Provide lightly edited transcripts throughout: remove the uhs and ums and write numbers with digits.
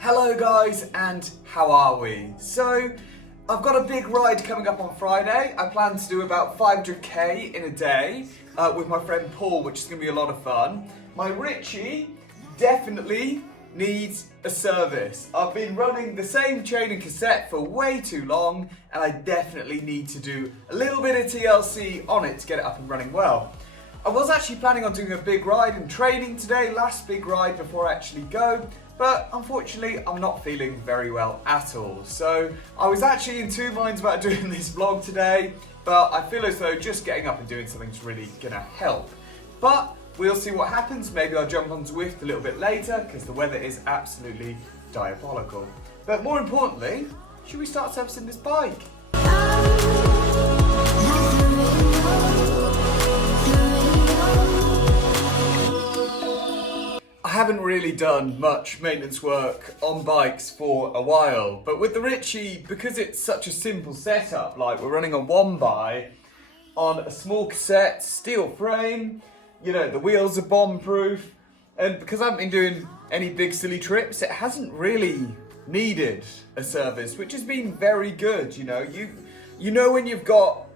Hello guys, and how are we? So, I've got a big ride coming up on Friday. I plan to do about 500k in a day with my friend Paul, which is going to be a lot of fun. My Ritchey definitely needs a service. I've been running the same chain and cassette for way too long, and I definitely need to do a little bit of TLC on it to get it up and running well. I was actually planning on doing a big ride and training today, last big ride before I actually go, but unfortunately I'm not feeling very well at all. So I was actually in two minds about doing this vlog today, but I feel as though just getting up and doing something's really gonna help. But we'll see what happens. Maybe I'll jump on Zwift a little bit later because the weather is absolutely diabolical. But more importantly, should we start servicing this bike? I haven't really done much maintenance work on bikes for a while, but with the Ritchey, because it's such a simple setup, like we're running a one by on a small cassette, steel frame, you know, the wheels are bomb proof, and because I haven't been doing any big silly trips, it hasn't really needed a service, which has been very good. You know when you've got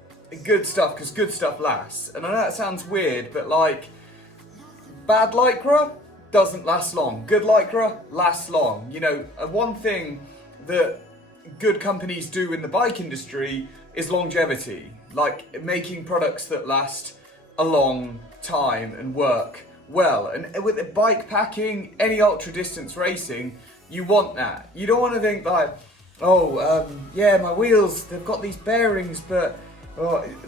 good stuff, because good stuff lasts. And I know that sounds weird, but like bad Lycra doesn't last long. Good Lycra lasts long. You know, one thing that good companies do in the bike industry is longevity, like making products that last a long time and work well. And with the bike packing, any ultra distance racing, you want that. You don't want to think like, yeah, my wheels, they've got these bearings, but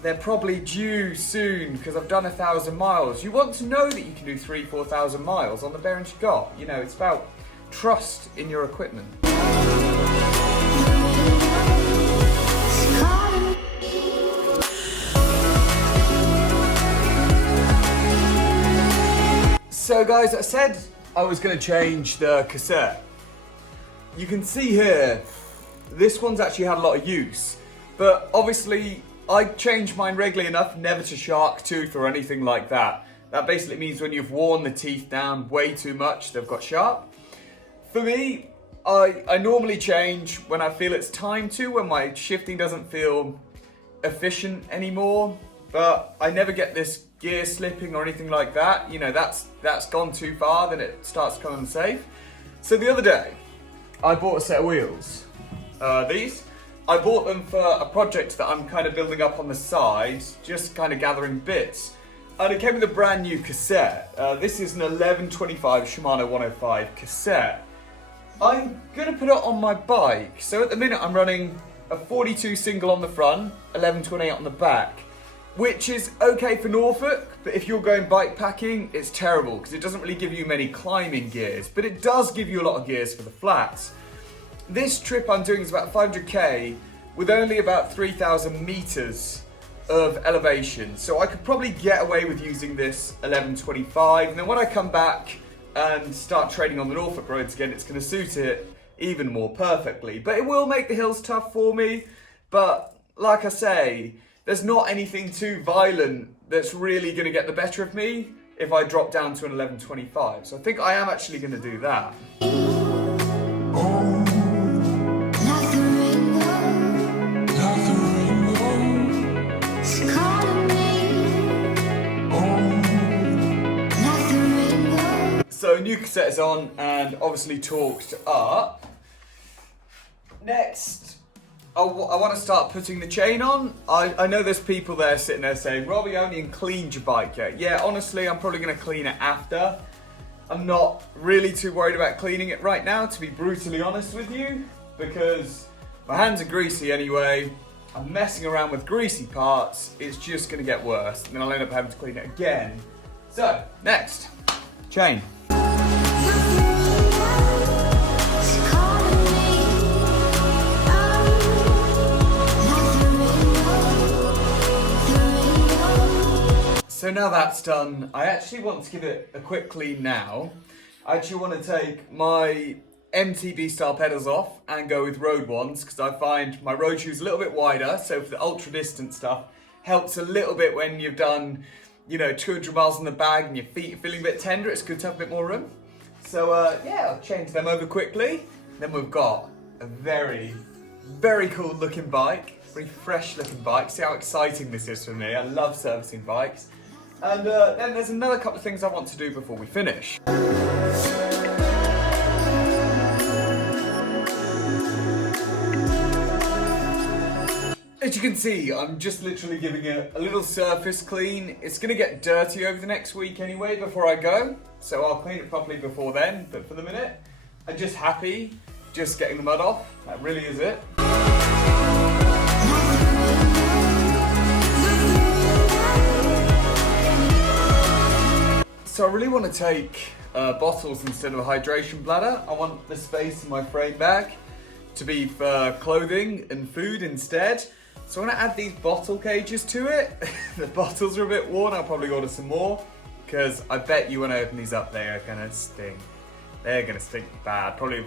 they're probably due soon because I've done 1,000 miles. You want to know that you can do 3,000-4,000 miles on the bearings you got. You know, it's about trust in your equipment. So guys, I said I was going to change the cassette. You can see here, this one's actually had a lot of use, but obviously I change mine regularly enough never to shark tooth or anything like that. That basically means when you've worn the teeth down way too much, they've got sharp. For me, I normally change when I feel it's time to, when my shifting doesn't feel efficient anymore, but I never get this gear slipping or anything like that. You know, that's gone too far, then it starts to come unsafe. So the other day, I bought a set of wheels. These. I bought them for a project that I'm kind of building up on the side, just kind of gathering bits. And it came with a brand new cassette. This is an 1125 Shimano 105 cassette. I'm gonna put it on my bike. So at the minute I'm running a 42 single on the front, 1128 on the back, which is okay for Norfolk, but if you're going bike packing, it's terrible because it doesn't really give you many climbing gears, but it does give you a lot of gears for the flats. This trip I'm doing is about 500k with only about 3,000 meters of elevation. So I could probably get away with using this 1125. And then when I come back and start training on the Norfolk roads again, it's gonna suit it even more perfectly. But it will make the hills tough for me. But like I say, there's not anything too violent that's really gonna get the better of me if I drop down to an 1125. So I think I am actually gonna do that. So new cassette is on and obviously torqued up. Next, I want to start putting the chain on. I know there's people there sitting there saying, Robbie, you haven't even cleaned your bike yet. Yeah, honestly, I'm probably going to clean it after. I'm not really too worried about cleaning it right now, to be brutally honest with you, because my hands are greasy anyway. I'm messing around with greasy parts. It's just going to get worse, and then I'll end up having to clean it again. So, next, chain. So now that's done, I actually want to give it a quick clean now. I actually want to take my MTB style pedals off and go with road ones because I find my road shoes a little bit wider, so for the ultra distance stuff helps a little bit when you've done, you know, 200 miles in the bag and your feet are feeling a bit tender, it's good to have a bit more room. So yeah, I'll change them over quickly. Then we've got a very, very cool looking bike, very fresh looking bike. See how exciting this is for me. I love servicing bikes. And then there's another couple of things I want to do before we finish. As you can see, I'm just literally giving it a little surface clean. It's gonna get dirty over the next week anyway before I go, so I'll clean it properly before then, but for the minute, I'm just happy just getting the mud off. That really is it. So I really want to take bottles instead of a hydration bladder. I want the space in my frame bag to be for clothing and food instead. So I'm going to add these bottle cages to it. The bottles are a bit worn, I'll probably order some more, because I bet you when I open these up, they are going to stink. They're going to stink bad, probably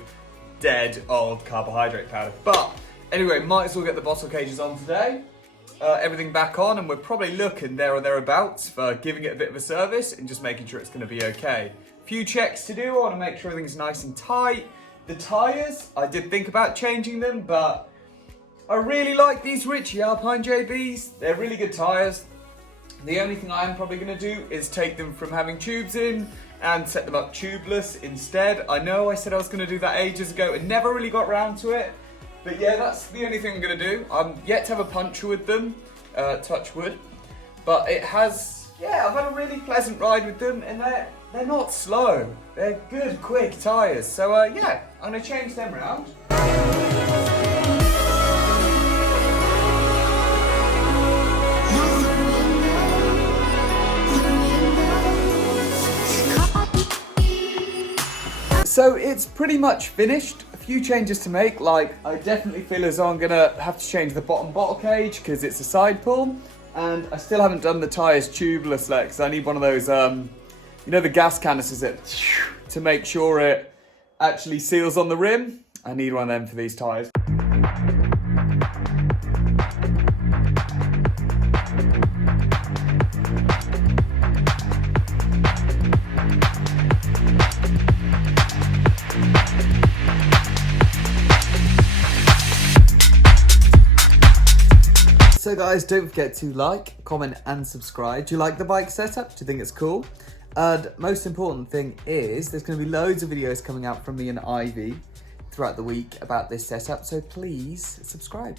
dead old carbohydrate powder. But anyway, might as well get the bottle cages on today. Everything back on, and we're probably looking there or thereabouts for giving it a bit of a service and just making sure it's going to be okay. Few checks to do. I want to make sure everything's nice and tight. The tyres, I did think about changing them, but I really like these Ritchey Alpine JBs. They're really good tyres. The only thing I am probably going to do is take them from having tubes in and set them up tubeless instead. I know I said I was going to do that ages ago and never really got round to it. But yeah, that's the only thing I'm going to do. I'm yet to have a puncture with them, touch wood. But it has, yeah, I've had a really pleasant ride with them, and they're not slow. They're good, quick tyres. So yeah, I'm going to change them around. So it's pretty much finished. A few changes to make, like I definitely feel as though I'm gonna have to change the bottom bottle cage because it's a side pull, and I still haven't done the tyres tubeless yet because I need one of those, you know, the gas canisters that to make sure it actually seals on the rim. I need one of them for these tyres. So guys, don't forget to like, comment and subscribe. Do you like the bike setup? Do you think it's cool? And most important thing is there's going to be loads of videos coming out from me and Ivy throughout the week about this setup, so please subscribe.